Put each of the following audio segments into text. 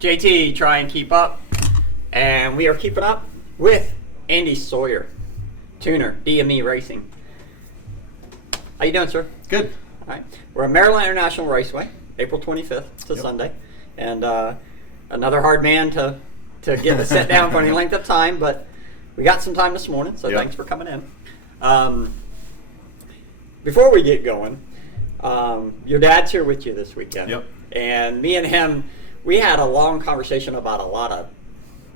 JT try and keep up, and we are keeping up with Andy Sawyer, tuner, DME Racing. How you doing, sir? Good. All right. We're at Maryland International Raceway, April 25th. It's a Sunday, and another hard man to get to sit down for any length of time, but we got some time this morning, so thanks for coming in. Before we get going, your dad's here with you this weekend. Yep. And me and him, we had a long conversation about a lot of,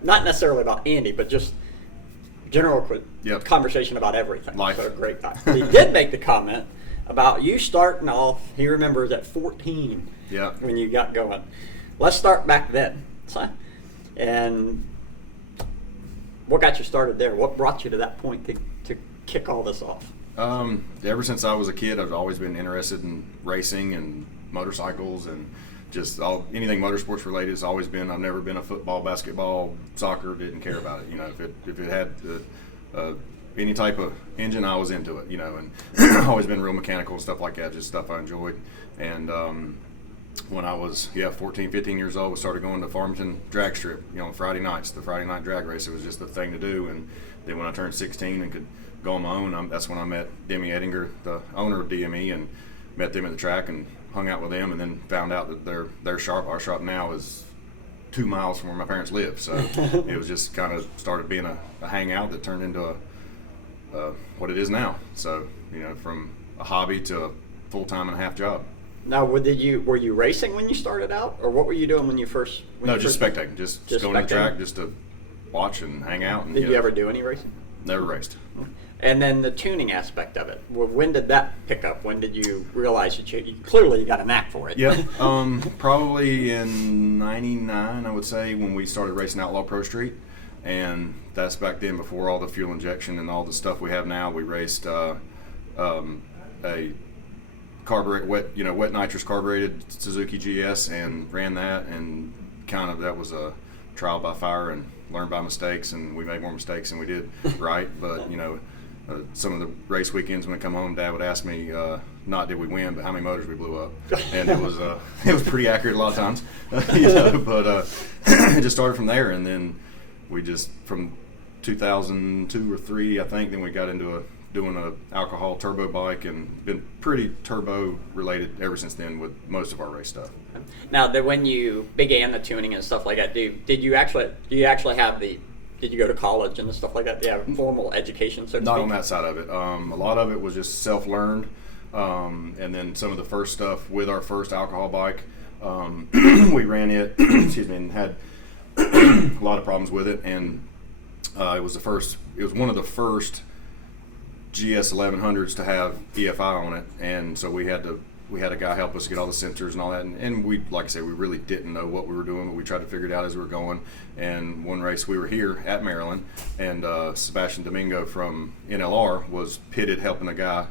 not necessarily about Andy, but just general conversation about everything. Life. So great time. He did make the comment about you starting off, he remembers at 14 when you got going. Let's start back then. And what got you started there? What brought you to that point to kick all this off? Ever since I was a kid, I've always been interested in racing and motorcycles and just anything motorsports related. It's always been. I've never been a football, basketball, soccer. Didn't care about it. You know, if it had any type of engine, I was into it. You know, and always been real mechanical and stuff like that. Just stuff I enjoyed. And when I was 14, 15 years old, we started going to Farmington drag strip. You know, on Friday nights, the Friday night drag race. It was just the thing to do. And then when I turned 16 and could go on my own, that's when I met Demi, the owner of DME, and met them at the track and hung out with them, and then found out that their shop, our shop now, is 2 miles from where my parents live. So it was just kind of started being a hangout that turned into what it is now. So, you know, from a hobby to a full-time and a half job. Now, were you racing when you started out, or what were you doing when you first? Just spectating, just going to the track just to watch and hang out. And, did you ever do any racing? Never raced. And then the tuning aspect of it. When did that pick up? When did you realize that you clearly got a knack for it? Yeah, probably in '99, I would say, when we started racing Outlaw Pro Street, and that's back then before all the fuel injection and all the stuff we have now. We raced a wet nitrous carbureted Suzuki GS and ran that, and kind of that was a trial by fire and learned by mistakes, and we made more mistakes than we did right. But you know, some of the race weekends when I come home, Dad would ask me, not did we win, but how many motors we blew up, and it was pretty accurate a lot of times, you know. But it just started from there, and then we just from 2002 or 3, I think, then we got into doing a alcohol turbo bike, and been pretty turbo related ever since then with most of our race stuff. Now, when you began the tuning and stuff like that, did you actually have did you go to college and stuff like that? Do you have formal education, so to Not speak? on that side of it. A lot of it was just self-learned, and then some of the first stuff with our first alcohol bike, we ran it, and had a lot of problems with it, and it was one of the first GS 1100s to have EFI on it, and so we had a guy help us get all the sensors and all that, and we, like I said, we really didn't know what we were doing, but we tried to figure it out as we were going. And one race we were here at Maryland, and Sebastian Domingo from NLR was pitted helping a guy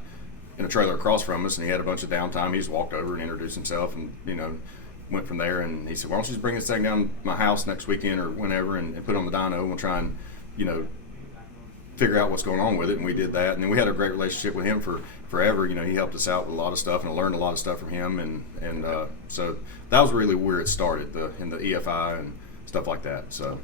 in a trailer across from us, and he had a bunch of downtime. He just walked over and introduced himself, and you know, went from there. And he said, "Why don't you just bring this thing down to my house next weekend or whenever, and put it on the dyno, and we'll try and, you know, figure out what's going on with it." And we did that, and then we had a great relationship with him for forever. You know, he helped us out with a lot of stuff, and I learned a lot of stuff from him, and so that was really where it started, in the EFI and stuff like that. So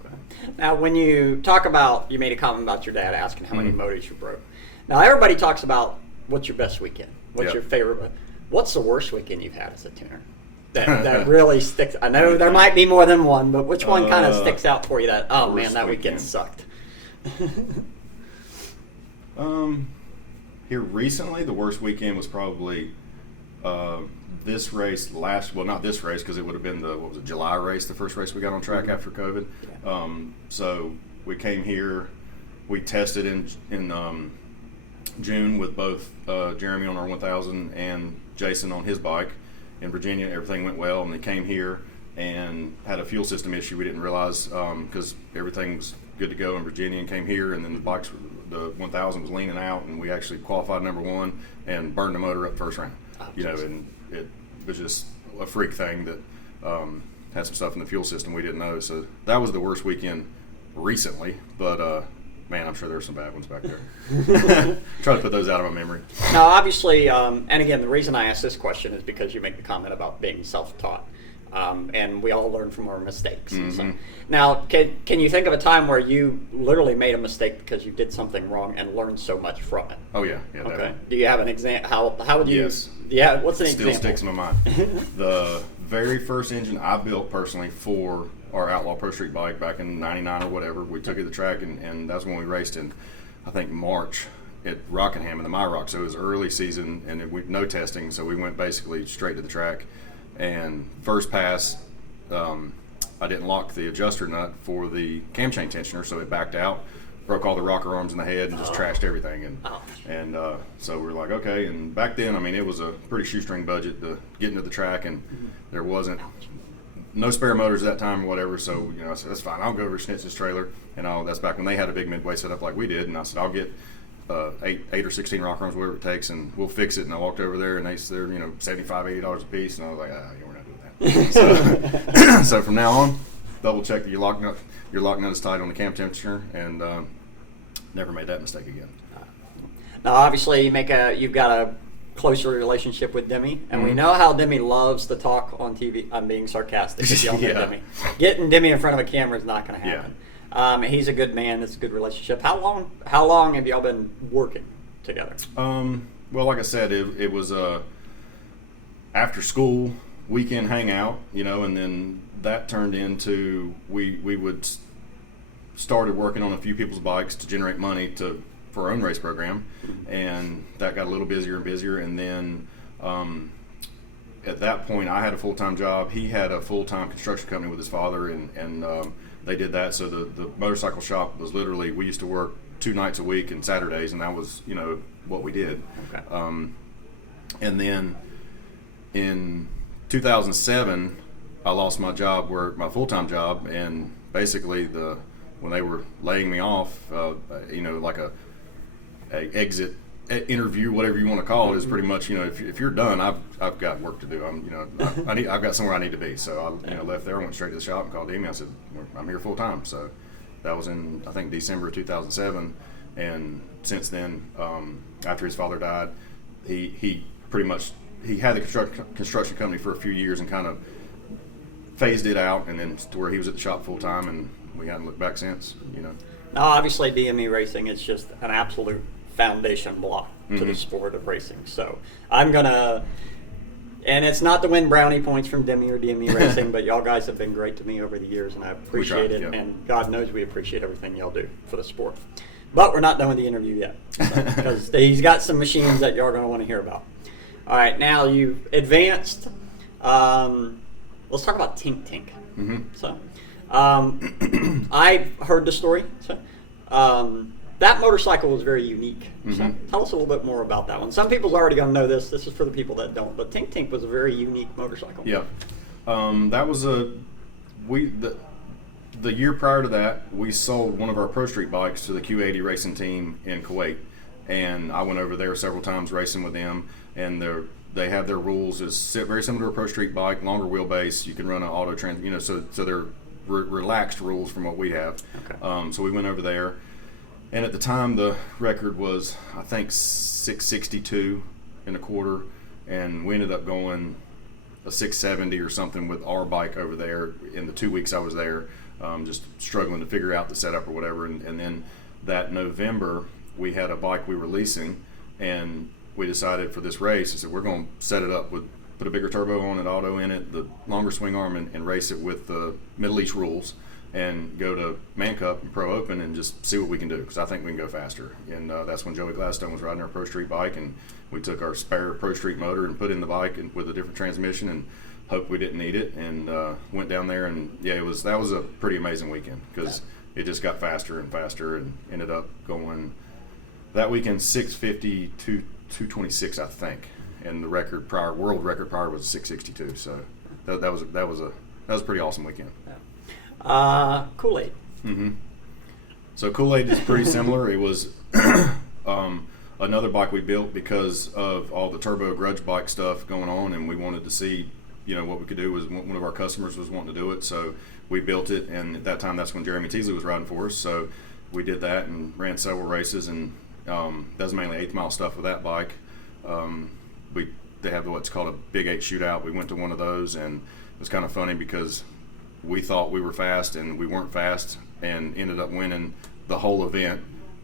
now, when you talk about, you made a comment about your dad asking how many motors you broke. Now, everybody talks about what's your best weekend, what's your favorite, what's the worst weekend you've had as a tuner that really sticks? I know there might be more than one, but which one kind of sticks out for you that, oh man, that weekend sucked? Here recently, the worst weekend was probably this race not this race, because it would have been the July race, the first race we got on track after COVID. So we came here, we tested in June with both Jeremy on our 1000 and Jason on his bike in Virginia. Everything went well, and they came here and had a fuel system issue we didn't realize, because everything was good to go in Virginia, and came here, and then the 1000 was leaning out, and we actually qualified number 1 and burned the motor up first round. You know, and it was just a freak thing that had some stuff in the fuel system we didn't know. So that was the worst weekend recently, but man, I'm sure there were some bad ones back there. Try to put those out of my memory. Now, obviously, and again, the reason I asked this question is because you make the comment about being self-taught. and we all learn from our mistakes. So, now, can you think of a time where you literally made a mistake because you did something wrong and learned so much from it? Oh yeah, Okay. definitely. Do you have an example? How would you? Yes. Yeah. What's an Still example? sticks in my mind. The very first engine I built personally for our Outlaw Pro Street bike back in '99 or whatever, we took it to the track, and that's when we raced in, I think, March at Rockingham in the MyRock. So it was early season and no testing, so we went basically straight to the track. And first pass, I didn't lock the adjuster nut for the cam chain tensioner, so it backed out, broke all the rocker arms in the head, and just trashed everything. And so we were like, okay. And back then, I mean, it was a pretty shoestring budget to get into the track, and there wasn't no spare motors at that time or whatever. So I said, that's fine. I'll go over to Schnitz's trailer, and that's back when they had a big midway set up like we did. And I said, I'll get 8 or 16 rocker arms, whatever it takes, and we'll fix it. And I walked over there, and they're $75, $80 a piece, and I was like, we're not doing that. So from now on, double check that your lock nut is tight on the cam tensioner, and never made that mistake again. Now, obviously, you've got a closer relationship with Demi, and we know how Demi loves to talk on TV. I'm being sarcastic. If y'all know Demi. Getting Demi in front of a camera is not going to happen. He's a good man. It's a good relationship. How long have y'all been working together? Well, like I said, it was a after school weekend hangout, and then that turned into we would started working on a few people's bikes to generate money for our own race program, and that got a little busier and busier. And then at that point, I had a full-time job. He had a full-time construction company with his father, and they did that. So the motorcycle shop was literally, we used to work 2 nights a week and Saturdays, and that was what we did. Okay. And then in 2007, I lost my job, my full-time job, and basically when they were laying me off, like a exit interview, whatever you want to call it, is pretty much, if you're done, I've got work to do. I've got somewhere I need to be. So I left there, went straight to the shop and called Demi. I said, I'm here full time. So that was in, I think, December of 2007. And since then, after his father died, he pretty much had the construction company for a few years and kind of phased it out, and then to where he was at the shop full time, and we hadn't looked back since. Now, obviously, DME Racing is just an absolute foundation block to the sport of racing. So I'm gonna, and it's not to win brownie points from Demi or DME Racing, but y'all guys have been great to me over the years, and I appreciate it. Yeah. And God knows we appreciate everything y'all do for the sport. But we're not done with the interview yet, because he's got some machines that y'all are gonna want to hear about. All right, now you've advanced. Let's talk about Tink Tank. So, I've heard the story. So, that motorcycle was very unique. So tell us a little bit more about that one. Some people's already going to know this. This is for the people that don't. But Tink Tank was a very unique motorcycle. Yeah. That was the year prior to that, we sold one of our Pro Street bikes to the KoolAid racing team in Kuwait. And I went over there several times racing with them. And they have their rules. It's very similar to a Pro Street bike, longer wheelbase. You can run an auto trans, so they're relaxed rules from what we have. Okay. So we went over there. And at the time, the record was, I think, 662 and a quarter, and we ended up going a 670 or something with our bike over there in the 2 weeks I was there, just struggling to figure out the setup or whatever. And then that November, we had a bike we were leasing, and we decided for this race, I said, we're going to set it up put a bigger turbo on it, auto in it, the longer swing arm, and race it with the Middle East rules, and go to Man Cup and Pro Open and just see what we can do, because I think we can go faster. And that's when Joey Gladstone was riding our Pro Street bike, and we took our spare Pro Street motor and put in the bike with a different transmission and hoped we didn't need it, and went down there, and that was a pretty amazing weekend, because it just got faster and faster, and ended up going that weekend 650 to 226, I think, and the world record prior was 662. So that was a pretty awesome weekend. KoolAid. So KoolAid is pretty similar. It was another bike we built because of all the turbo grudge bike stuff going on, and we wanted to see, what we could do. Was one of our customers was wanting to do it, so we built it. And at that time, that's when Jeremy Teasley was riding for us. So we did that and ran several races, and that was mainly 8th mile stuff with that bike. They have what's called a Big 8 shootout. We went to one of those, and was kind of funny because we thought we were fast and we weren't fast, and ended up winning the whole event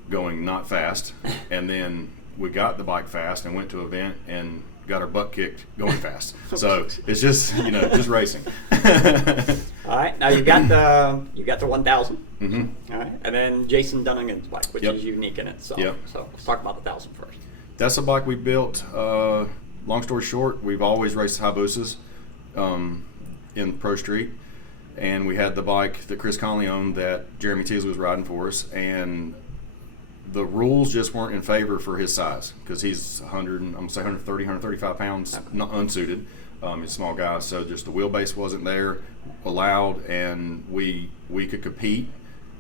going not fast. And then we got the bike fast and went to an event and got our butt kicked going fast. So it's just, just racing. All right, now you got the 1000. Mm-hmm. All right, and then Jason Dunningen's bike, which is unique in itself. Yep. So let's talk about the 1000 first. That's a bike we built. Long story short, we've always raced Hayabusas in Pro Street, and we had the bike that Chris Conley owned that Jeremy Teasley was riding for us, and the rules just weren't in favor for his size because he's 130, 135 pounds, not unsuited. He's a small guy, so just the wheelbase wasn't there allowed, and we could compete.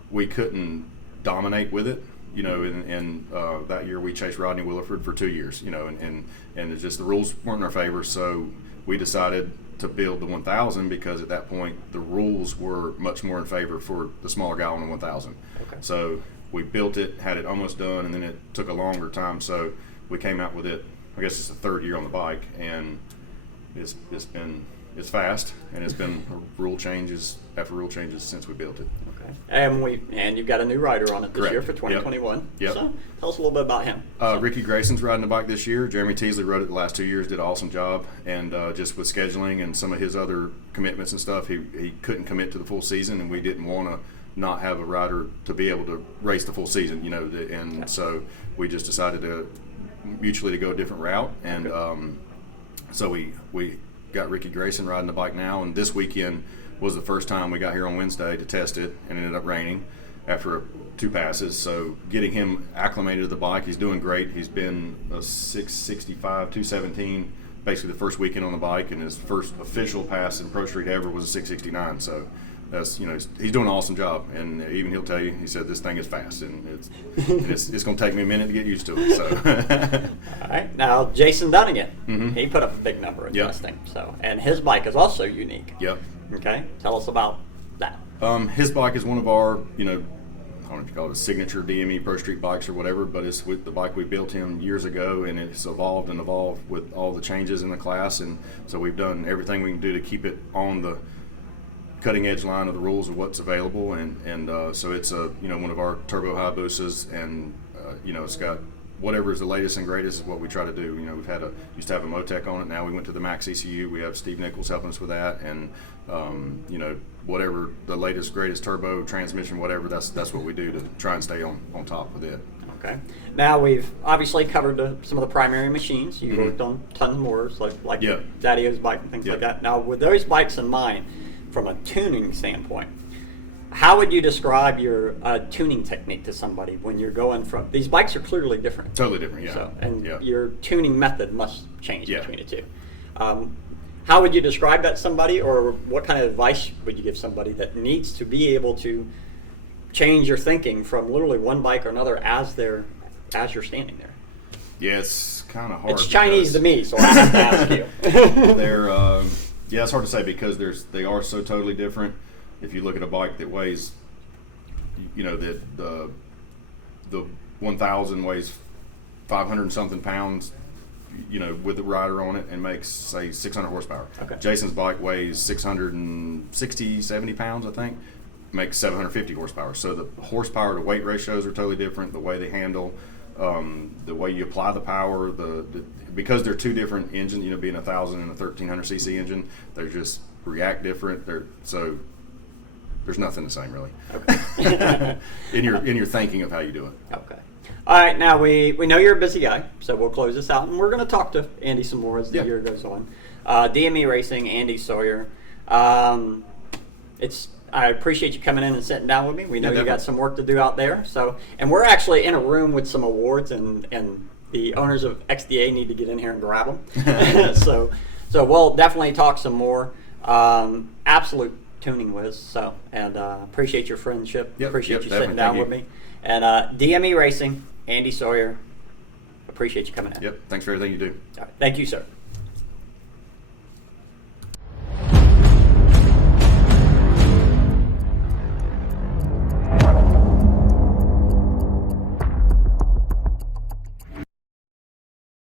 We couldn't dominate with it, and that year we chased Rodney Williford for 2 years, and it's just the rules weren't in our favor, so we decided to build the 1000 because at that point the rules were much more in favor for the smaller guy on the 1000. Okay. So we built it, had it almost done, and then it took a longer time, so we came out with it. I guess it's the 3rd year on the bike, and it's fast, and it's been rule changes after rule changes since we built it. Okay. And you've got a new rider on it this year for 2021. Yep. So tell us a little bit about him. Ricky Grayson's riding the bike this year. Jeremy Teasley rode it the last 2 years, did an awesome job, and just with scheduling and some of his other commitments and stuff, he couldn't commit to the full season, and we didn't want to not have a rider to be able to race the full season, and so we just decided to mutually to go a different route, and so we got Ricky Grayson riding the bike now, and this weekend was the first time we got here on Wednesday to test it, and it ended up raining after 2 passes, so getting him acclimated to the bike, he's doing great. He's been a 665, 217 basically the first weekend on the bike, and his first official pass in Pro Street ever was a 669, so that's, he's doing an awesome job, and even he'll tell you, he said this thing is fast, and it's going to take me a minute to get used to it. So, all right, now Jason Dunningen, he put up a big number in testing, so, and his bike is also unique. Yep. Okay, tell us about that. His bike is one of our, I don't know if you call it a signature DME Pro Street bikes or whatever, but it's with the bike we built him years ago, and it's evolved and evolved with all the changes in the class, and so we've done everything we can do to keep it on the cutting edge line of the rules of what's available, and so it's one of our turbo Hayabusas, and it's got whatever is the latest and greatest is what we try to do. We've used to have a Motec on it. Now we went to the Max ECU. We have Steve Nichols helping us with that, and whatever the latest greatest turbo transmission, whatever, that's what we do to try and stay on top with it. Okay. Now we've obviously covered some of the primary machines. You worked on tons more, like Daddy-O's bike and things like that. Now with those bikes in mind, from a tuning standpoint, how would you describe your tuning technique to somebody when you're going from, these bikes are clearly different. Totally different, yeah. So, and your tuning method must change between the two. How would you describe that to somebody, or what kind of advice would you give somebody that needs to be able to change your thinking from literally one bike or another as you're standing there? Yeah, it's kind of hard. It's Chinese to me, so I have to ask you. They're it's hard to say because they are so totally different. If you look at a bike that weighs, that the 1000 weighs 500 and something pounds, with the rider on it, and makes, say, 600 horsepower. Okay. Jason's bike weighs 660, 70 pounds, I think, makes 750 horsepower. So the horsepower to weight ratios are totally different. The way they handle, the way you apply the power, because they're two different engines, being 1,000 and a 1,300 cc engine, they just react different. So there's nothing the same really. Okay. in your thinking of how you do it. Okay. All right. Now we know you're a busy guy, so we'll close this out, and we're going to talk to Andy some more as the year goes on. DME Racing, Andy Sawyer. I appreciate you coming in and sitting down with me. We know you got some work to do out there. So, and we're actually in a room with some awards, and the owners of XDA need to get in here and grab them. so we'll definitely talk some more. Absolute tuning whiz. So, and appreciate your friendship. Appreciate you sitting down with me. And DME Racing, Andy Sawyer. Appreciate you coming in. Yep. Thanks for everything you do. All right. Thank you, sir.